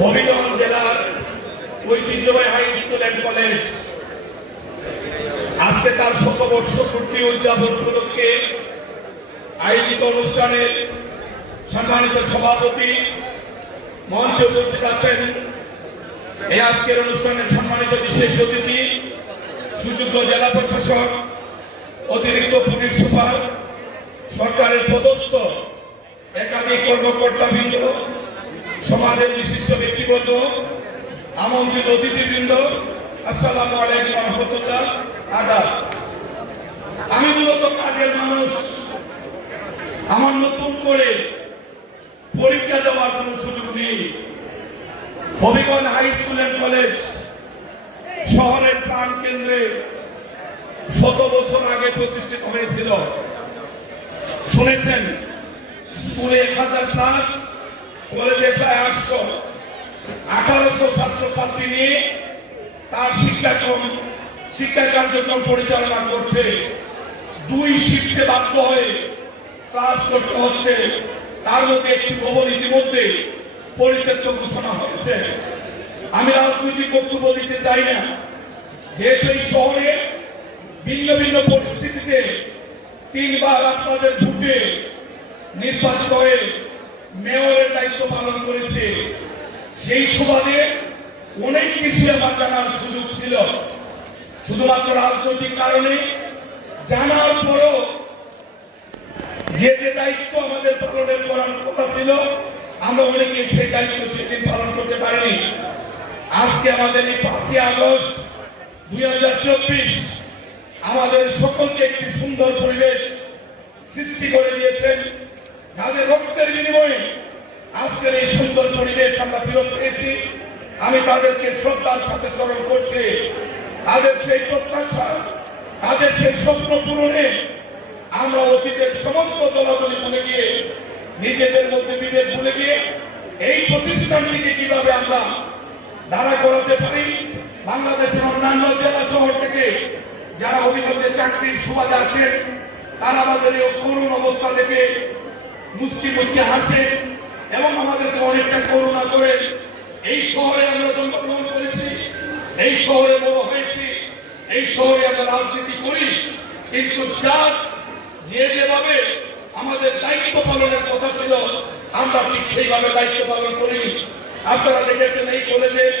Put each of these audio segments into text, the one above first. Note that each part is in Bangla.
হবিগঞ্জ জেলার ঐতিহ্যবাহী হাই স্কুল অ্যান্ড কলেজ আজকে তার ১০০ বর্ষ পূর্তি উদযাপন উপলক্ষে আয়োজিত অনুষ্ঠানের সম্মানিত সভাপতি মঞ্চে উপস্থিত আছেন। এই আজকের অনুষ্ঠানের সম্মানিত বিশেষ অতিথি সুযোগ্য জেলা প্রশাসক, অতিরিক্ত পুলিশ সুপার, সরকারের পদস্থ একাধিক কর্মকর্তাবৃন্দ, সমাজের বিশিষ্ট ব্যক্তিবর্গ, আমন্ত্রিত অতিথিবৃন্দ, আসসালামু আলাইকুম ওয়া রাহমাতুল্লাহ। আদাব। আমি মূলত কাজের মানুষ। আমার নতুন করে পরীক্ষা দেওয়ার কোন সুযোগ নেই। Habiganj high school and college শহরের প্রাণ কেন্দ্রে ১০০ বছর আগে প্রতিষ্ঠিত হয়েছিল। শুনেছেন, স্কুলে ১,০০০+, কলেজে প্রায় ৮০০, ১৮০০ ছাত্রছাত্রী নিয়ে তার শিক্ষা কার্যক্রম পরিচালনা করছে। ২ শিফটে বাধ্য হয়ে ক্লাস করতে হচ্ছে। তার মধ্যে একটি ভবন ইতিমধ্যে পরিত্যক্ত ঘোষণা হয়েছে। আমি রাজনৈতিক বক্তব্য দিতে চাই না, যেহেতু এই শহরে ভিন্ন ভিন্ন পরিস্থিতিতে ৩ বার আপনাদের ভোটে নির্বাচিত হয়ে মেয়রের দায়িত্ব পালন করেছে। সেই সুবাদে অনেক কিছু আমার জানার সুযোগ ছিল। শুধুমাত্র রাজনৈতিক কারণে জানার পরও যে দায়িত্ব আমাদের পালনের করার কথা ছিল, আমরা অনেকে সেই দায়িত্ব সেদিন পালন করতে পারিনি। আজকে আমাদের এই ৫ই আগস্ট ২০২৪ আমাদের সকলকে একটি সুন্দর পরিবেশ সৃষ্টি করে দিয়েছেন। যাদের রক্তের বিনিময়ে আজকের এই সুন্দর পরিবেশ আমরা ফেরত পেয়েছি, আমি তাদেরকে শ্রদ্ধার সাথে স্মরণ করছি। তাদের সেই প্রত্যাশা, তাদের সেই স্বপ্ন পূরণে আমরা অতীতের সমস্ত দলাদলি ভুলে গিয়ে, নিজেদের মধ্যে বিভেদ ভুলে গিয়ে এই প্রতিষ্ঠানটিকে কিভাবে আমরা দাঁড়া করাতে পারি। বাংলাদেশের অন্যান্য জেলা শহর থেকে যারা হবিগঞ্জে চাকরির সুবাদে আসেন, তারা আমাদের এই করুণ অবস্থা দেখে মুচকি মুচকি হাসে এবং আমাদেরকে অনেকটা করুণা করে। এই শহরে আমরা জন্মগ্রহণ করেছি, এই শহরে বড় হয়েছি, এই শহরে আমরা রাজনীতি করি, কিন্তু যেভাবে আমাদের দায়িত্ব পালনের কথা ছিল, আমরা ঠিক সেইভাবে দায়িত্ব পালন করিনি। আপনারা দেখেছেন, এই কলেজের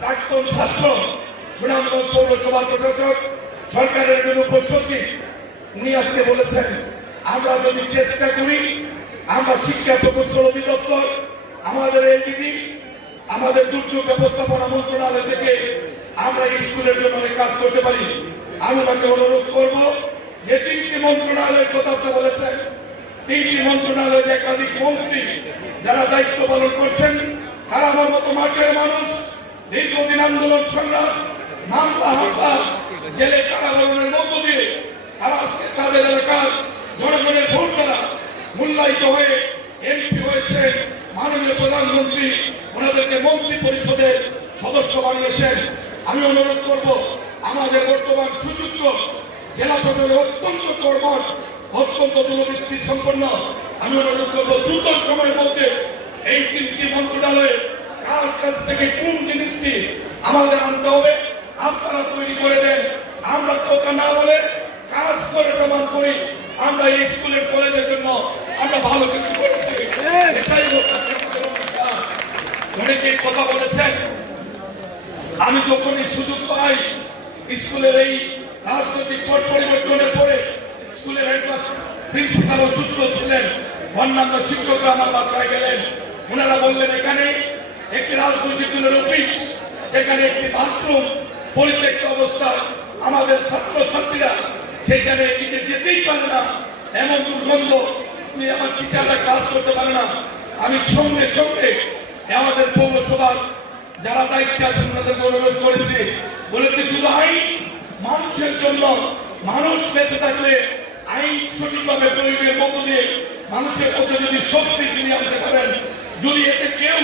প্রাক্তন ছাত্র, সুনামগঞ্জ পৌরসভার প্রশাসক, সরকারের একজন উপসচিব, উনি আজকে বলেছেন, আমরা যদি চেষ্টা করি, আমরা শিক্ষা প্রকৌশল অধিদপ্তর, আমাদের এলজিডি, আমাদের দুর্যোগ ব্যবস্থাপনা মন্ত্রণালয় থেকে আমরা এই স্কুলের জন্য অনেক কাজ করতে পারি। আমি তাকে অনুরোধ করব যে ৩টি মন্ত্রণালয়ের কথা আপনি বলেছেন, ৩টি মন্ত্রণালয়ের একাধিক মন্ত্রী যারা দায়িত্ব পালন করছেন, তারা আমার মতো মাঠের মানুষ, দীর্ঘদিন আন্দোলন সংগ্রাম, মামলা হামলা, জেলে কারাবরণের মধ্য দিয়ে তারা আজকে তাদের এলাকার জনগণের ভোট দ্বারা মূল্যায়িত হয়ে এমপি হয়েছে। মাননীয় প্রধানমন্ত্রী ওনাদেরকে মন্ত্রী পরিষদের সদস্য বানিয়েছেন। আমি অনুরোধ করব, আমাদের বর্তমান সুযোগ্য জেলা প্রশাসন অত্যন্ত কর্মঠ, অত্যন্ত দূরদৃষ্টি সম্পন্ন। আমি অনুরোধ করব, দ্রুত সময়ের মধ্যে এই ৩টি মন্ত্রণালয়ে কার কাছ থেকে কোন জিনিসটি আমাদের আনতে হবে আপনারা তৈরি করে দেন। আমরা কথা না বলে কাজ করে প্রমাণ করি আমরা এই স্কুলের কলেজের জন্য আমরা ভালো কিছু করেছি। এটাই অনেকে কথা বলেছেন। আমি যখন এই সুযোগ পাই, স্কুলের এই রাজনৈতিক পট পরিবর্তনের পরে স্কুলের হেডমাস্টার, প্রিন্সিপাল অসুস্থ ছিলেন, অন্যান্য শিক্ষকরা আমার বাসায় গেলেন। ওনারা বললেন, এখানে একটি রাজনৈতিক দলের অফিস, সেখানে একটি বাথরুম পরিত্যক্ত অবস্থা, আমাদের ছাত্রছাত্রীরা সেখানে এদিকে যেতেই পারে না, এমন দুর্গন্ধ, আমার টিচাররা কাজ করতে পারে না। আমি সঙ্গে সঙ্গে আমাদের পৌরসভার যারা দায়িত্বে আছেন তাদেরকে অনুরোধ করেছি, বলেছে শুধু আইন মানুষের জন্য, মানুষ বেঁচে থাকলে আইন সঠিকভাবে প্রয়োগের মধ্য দিয়ে মানুষের মধ্যে যদি স্বস্তি ফিরিয়ে আনতে পারেন, যদি এতে কেউ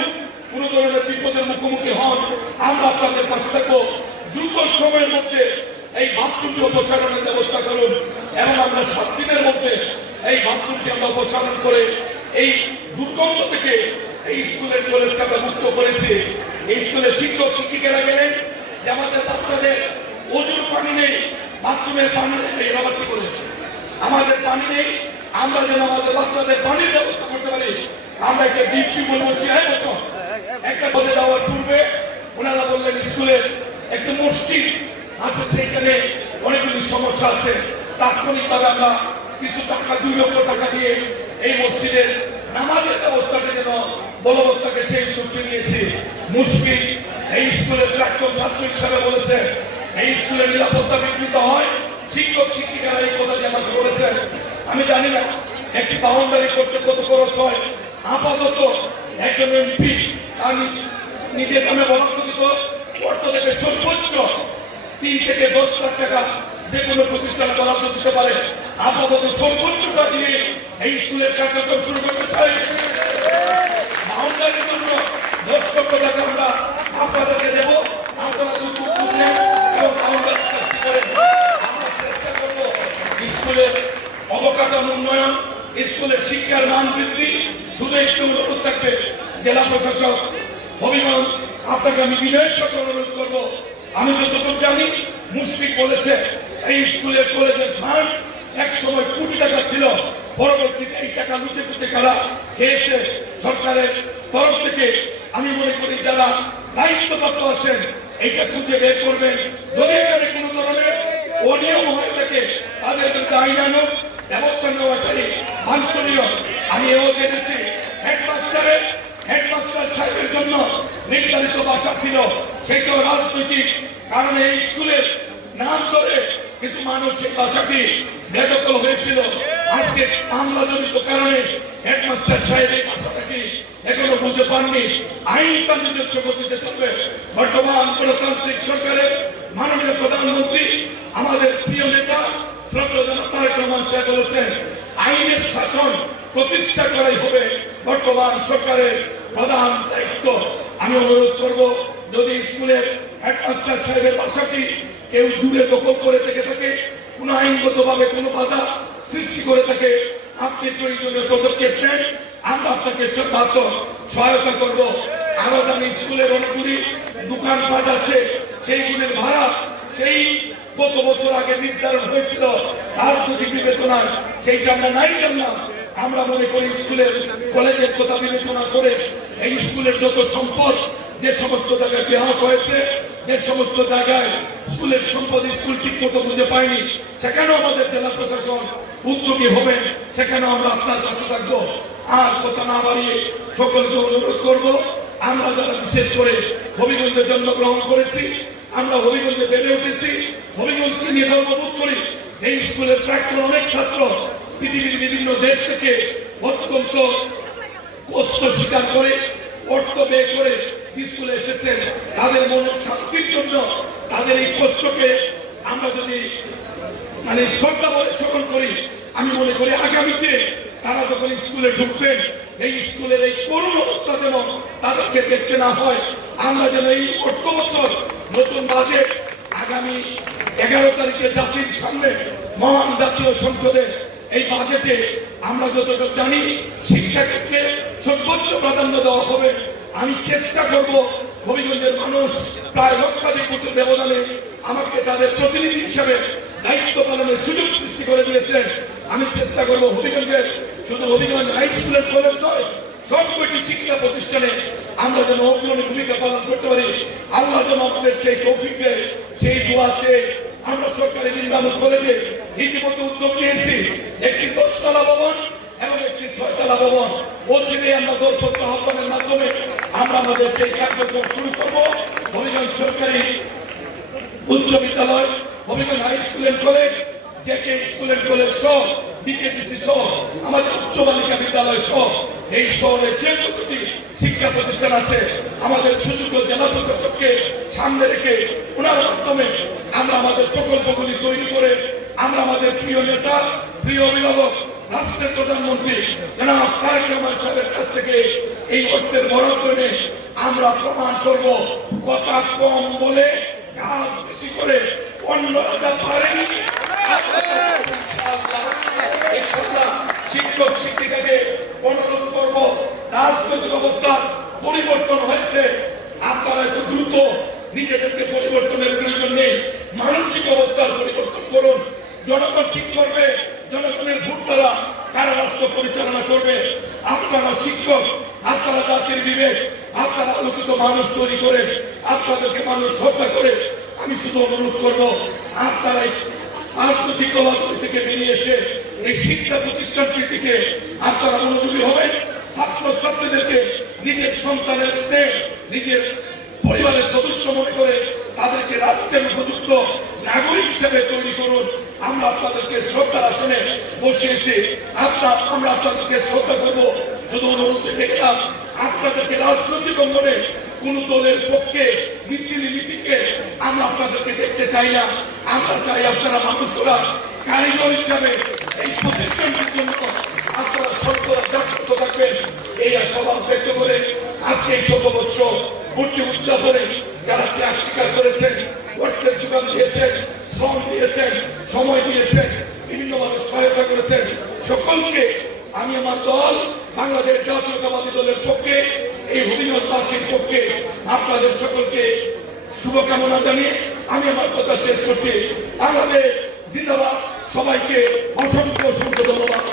কোন ধরনের বিপদের মুখোমুখি হন, আমরা আপনাদের পাশে থাকবো। দ্রুত সময়ের মধ্যে এই বাথরুমটি অপসারণের ব্যবস্থা করুন এবং আমরা 7 দিনের মধ্যে এই বাথরুমটি আমরা অপসারণ করে এই দুর্গন্ধ থেকে এই স্কুলের কলেজকে আমরা মুক্ত করেছি। এই স্কুলের শিক্ষক শিক্ষিকারা গেলেন যে আমাদের বাচ্চাদের ওজুর পানি নেই, বাথরুমের পানি নেই, এরা কি করে আমাদের পানি নেই, আমরা যেন আমাদের বাচ্চাদের পানির ব্যবস্থা করতে পারি। আমরা একটা ডিপি বলবো 6 বছর একটা পদে দেওয়ার পূর্বে ওনারা বললেন স্কুলের একটা মসজিদ আছে, সেখানে অনেকগুলি সমস্যা আছে, তাৎক্ষণিকভাবে আমরা কিছু টাকা 2 লক্ষ টাকা দিয়ে এই মসজিদের নামাজের ব্যবস্থাটা যেন বলবৎ থাকে সেই উদ্যোগটি নিয়েছি। মুশকিল এই স্কুলের প্রাক্তন ছাত্র হিসাবে বলেছে এই স্কুলের নিরাপত্তা বিঘ্নিত হয়, শিক্ষক শিক্ষিকারা এই কথাটি আমাকে বলেছেন। আমি জানি না একটি বাউন্ডারি করতে কত খরচ হয়। আপাতত একজন এমপি আমি নিজের নামে বরাদ্দ দিত অর্থ থেকে সর্বোচ্চ 3 থেকে 10 লাখ টাকা যে কোনো প্রতিষ্ঠান বরাদ্দ দিতে পারে। আপাতত সর্বোচ্চটা দিয়ে এই স্কুলের কার্যক্রম শুরু করতে চাই। বাউন্ডারির জন্য 10 লক্ষ টাকা আমরা আপনাদেরকে দেব, আপনারা দুর্যোগ বুঝলেন এবং বাউন্ডারি সৃষ্টি করেন। আমরা চেষ্টা করব স্কুলের অবকাঠামো উন্নয়ন, স্কুলের শিক্ষার মান বৃদ্ধি। শুধু একটু অনুরোধ থাকবে জেলা প্রশাসক হবিগঞ্জ, আপনাকে আমি বিনয়ের সাথে অনুরোধ করবো, আমি যতটুকু জানি মুশফিক বলেছে এই স্কুলের কলেজের ফান্ড এক সময় কোটি টাকা ছিল, পরবর্তীতে এই টাকা লুটে লুটে কারা খেয়েছে সরকারের তরফ থেকে। আমি মনে করি যারা দায়িত্বপ্রাপ্ত আছেন এইটা খুঁজে বের করবেন। যদি এখানে কোনো ধরনের অনিয়ম হয়ে থাকে তাদের বিরুদ্ধে আইনানুগ ব্যবস্থা নেওয়াটাই বাঞ্ছনীয়। আমি এও জেনেছি হেডমাস্টার সাহেবের জন্য নির্ধারিত বাসা ছিল, সেটাও রাজনৈতিক কারণে এই স্কুলের নাম ধরে কিছু মানুষ সেই বাসাটি বেদখল হয়েছিল। আজকে মামলাজনিত কারণে হেডমাস্টার সাহেব এই বাসাটাকে এখনো বুঝে পাননি। আইন তার নিজস্ব গতিতে চলবে। বর্তমান গণতান্ত্রিক সরকারের মাননীয় প্রধানমন্ত্রী আমাদের প্রিয় নেতা শ্রদ্ধেয় তারেক রহমান সাহেব বলেছেন আইনের শাসন প্রতিষ্ঠা করাই হবে বর্তমান সরকারের প্রধান দায়িত্ব। আমি অনুরোধ করব যদি স্কুলের হেডমাস্টার সাহেবের বাসাটি কেউ জুড়ে দখল করে থেকে থাকে, কোন আইনগত ভাবে কোনো বাধা সৃষ্টি করে থাকে, আপনি প্রয়োজনীয় পদক্ষেপ নেন, আমরা আপনাকে সহায়তা করব। আরো জানি স্কুলের অনেকগুলি দোকানপাট আছে, সেইগুলির ভাড়া সেই কত বছর আগে নির্ধারণ হয়েছিল রাজনৈতিক বিবেচনায়, সেইটা আমরা নাই জানলাম। আমরা মনে করি স্কুলের কলেজের কথা বিবেচনা করে এই স্কুলের যত সম্পদ যে সমস্ত জায়গায় ব্যাহত হয়েছে, যে সমস্ত জায়গায় স্কুলের সম্পদ স্কুল ঠিক মতো বুঝে পায়নি, সেখানেও আমাদের জেলা প্রশাসন উদ্যোগী হবেন, সেখানেও আমরা আপনার কাছে থাকবো। আর কথা না বাড়িয়ে সকলকে অনুরোধ করবো, আমরা যারা বিশেষ করে হবিগঞ্জে জন্মগ্রহণ করেছি, আমরা হবিগঞ্জে বেড়ে উঠেছি, হবিগঞ্জকে নিয়ে গর্ববোধ করি। এই স্কুলের প্রাক্তন অনেক ছাত্র পৃথিবীর বিভিন্ন দেশ থেকে অত্যন্ত কষ্ট স্বীকার করে অর্থ ব্যয় করে স্কুলে এসেছেন। তাদের মনের শান্তির জন্য তাদের এই কষ্টকে আমরা যদি শ্রদ্ধা বলে স্মরণ করি, আমি মনে করি আগামীতে তারা যখন স্কুলে ঢুকবেন এই স্কুলের এই করুণ অবস্থা যেন তাদেরকে দেখতে না হয়। আমরা যেন এই অর্থ বছর নতুন বাজেট আগামী 11 তারিখে জাতির সামনে মহান জাতীয় সংসদে এই বাজেটে আমরা যতটুকু জানি শিক্ষা ক্ষেত্রে সর্বোচ্চ প্রাধান্য দেওয়া হবে। আমি চেষ্টা করব হবিগঞ্জের মানুষ প্রায় লক্ষাধিক ভোটের ব্যবধানে আমাকে তাদের প্রতিনিধি হিসেবে দায়িত্ব পালনের সুযোগ সৃষ্টি করে দিয়েছেন। আমি চেষ্টা করব হবিগঞ্জের শুধু হবিগঞ্জ হাই স্কুলের কলেজ নয়, সবকটি শিক্ষা প্রতিষ্ঠানে আমরা যেন অগ্রণী ভূমিকা পালন করতে পারি। আল্লাহ যেন আমাদের সেই তৌফিক দেয়, সেই দোয়া চেয়ে আমরা সরকারি নির্বাচন কলেজে রীতিমতো উদ্যোগ নিয়েছি। একটি 10 তলা ভবন এবং একটি 6 তলা ভবন বলছিলেই আমরা দরপত্র আহ্বানের মাধ্যমে আমরা আমাদের সেই কার্যক্রম শুরু করবো। হবিগঞ্জ সরকারি উচ্চ বিদ্যালয়, হবিগঞ্জ হাই স্কুলের কলেজ, জেকে স্কুলের কলেজ সহ বিকেটিসি সহ আমাদের উচ্চ বালিকা বিদ্যালয় সহ এই শহরে যে কতটি শিক্ষা প্রতিষ্ঠান আছে আমাদের সুযোগ্য জেলা প্রশাসককে সামনে রেখে ওনার মাধ্যমে আমরা আমাদের প্রকল্পগুলি তৈরি করে আমরা আমাদের প্রিয় নেতা, প্রিয় অভিভাবক, রাষ্ট্রের প্রধানমন্ত্রী জনাব তারেক রহমান সাহেবের কাছ থেকে এই অর্থের বরাদ্দ এনে আমরা প্রমাণ করব কথা কম বলে কাজ বেশি করে অন্যরা যা পারেনি। শিক্ষক শিক্ষিকাকে অনুরোধ করব রাজনৈতিক অবস্থার পরিবর্তন হয়েছে, আপনারা একটু দ্রুত নিজেদেরকে পরিবর্তনের প্রয়োজন নেই, মানসিক অবস্থার পরিবর্তন করুন। জনগণ ঠিক করবে, জনগণের ভোট দ্বারা কারা রাষ্ট্র পরিচালনা করবে। আপনারা শিক্ষক, আপনারা জাতির বিবেক, আপনারা আলোকিত মানুষ তৈরি করে আপনাদেরকে মানুষ হত্যা করে। আমি শুধু অনুরোধ করবো, আপনারা রাজনৈতিক দলাদলি থেকে বেরিয়ে এসে এই শিক্ষা প্রতিষ্ঠানটির দিকে আপনারা মনোযোগী হবেন। ছাত্র ছাত্রীদেরকে নিজের সন্তানের স্নেহ, নিজের পরিবারের সদস্য মনে করে তাদেরকে রাষ্ট্রের উপযুক্ত নাগরিক হিসেবে তৈরি করুন। আমরা আপনাদেরকে শ্রদ্ধার আসনে বসিয়েছি, আমরা আপনাদেরকে শ্রদ্ধা করবো। শুধু অনুরোধ দেখলাম, আপনাদেরকে রাজনৈতিক অঙ্গনে কোন দলের পক্ষে মিছিল মিটিংকে আমরা আপনাদেরকে দেখতে চাই না। আমরা চাই আপনারা মানুষরা কারিগর হিসাবে এই প্রতিষ্ঠানটির জন্য আপনারা সত্য থাকবেন। এই আশাবাদ ব্যক্ত করে আজকে এই শতবর্ষ ভর্তি উদযাপনে যারা ত্যাগ স্বীকার করেছেন, অর্থের যোগান দিয়েছেন, শ্রম দিয়েছেন, সময় দিয়েছেন, বিভিন্নভাবে সহায়তা করেছেন, সকলকে আমি আমার দল বাংলাদেশ জাতীয়তাবাদী দলের পক্ষে, এই হবিগঞ্জবাসীর পক্ষে আপনাদের সকলকে শুভকামনা জানিয়ে আমি আমার কথা শেষ করছি। বাংলাদেশ জিন্দাবাদ। সবাইকে অসংখ্য ধন্যবাদ।